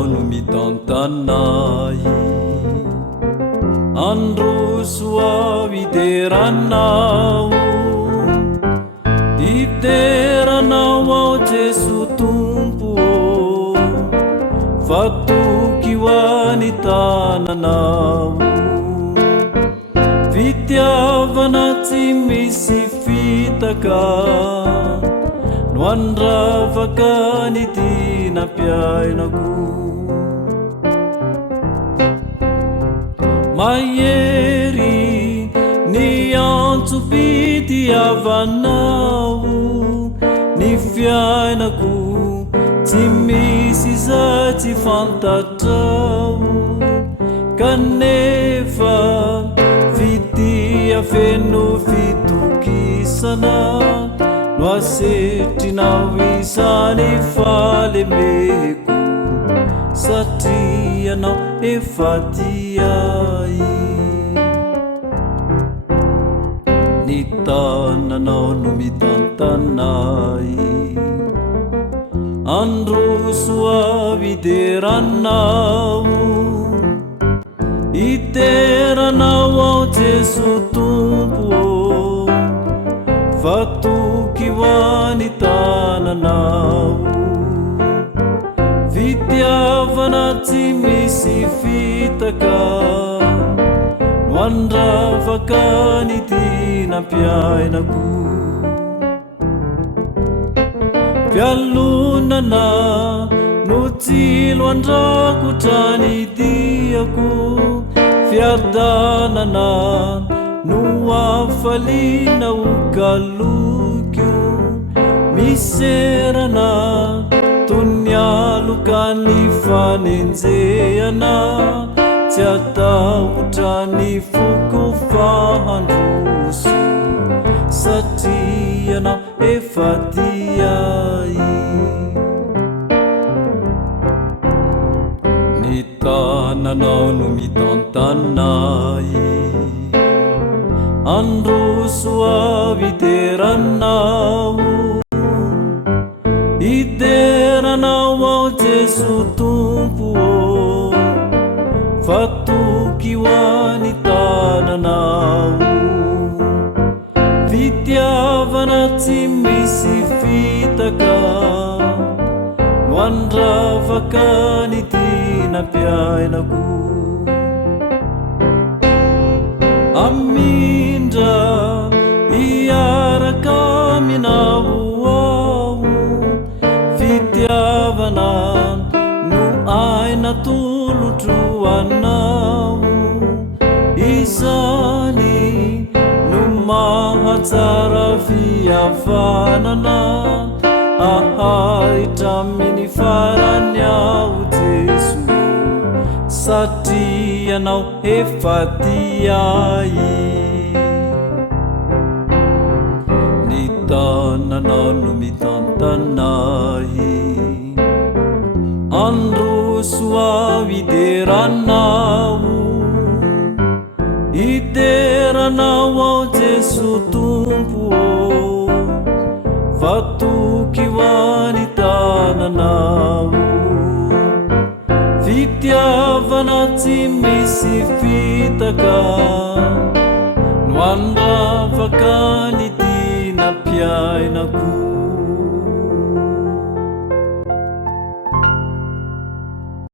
tananao no mitantanay andro soavideranao iteranao ao Jesu tompo fatoky hoany tananao fitiavana tsy misy fitaka no andravaka ny dinam-piainako mahery ny antso fitiavanao ny fiainako tsy misy zay tsy fantatrao kanefa fitia feno fitokisana no asetrinao isany falemeko satria anao efa tiay ny tananao no mitantanay andro soavideranao iteranao ao Jesu tompo fatoky hoany tananao fitiavana tsy misy fitaka no andravaka ny dinam-piainako fialonana no tsilo andrakotra ny diako fiadanana no afaliana okalokio miserana tony aloka ny fanenjehana tsy atahotra ny foko fahandroso satria anao efa tiay ny tananao no mitantanay andro soavideranao iteranao ao Jesu tompo fatoky hoany tananao fitiavana tsy misy fitaka no andravaka ny dinam-piainako amindra iaraka aminao ao fitiavana no aina tolotro anao izany no mahatsara fihavanana ahahitra amin'ny farany ao Jesu satria anao efa tiay ny tananao no mitantanay andro soavideranao iteranao ao Jesu tompo fatoky hoany tananao fitiavana tsy misy fitaka no andravaka ny dinam-piainako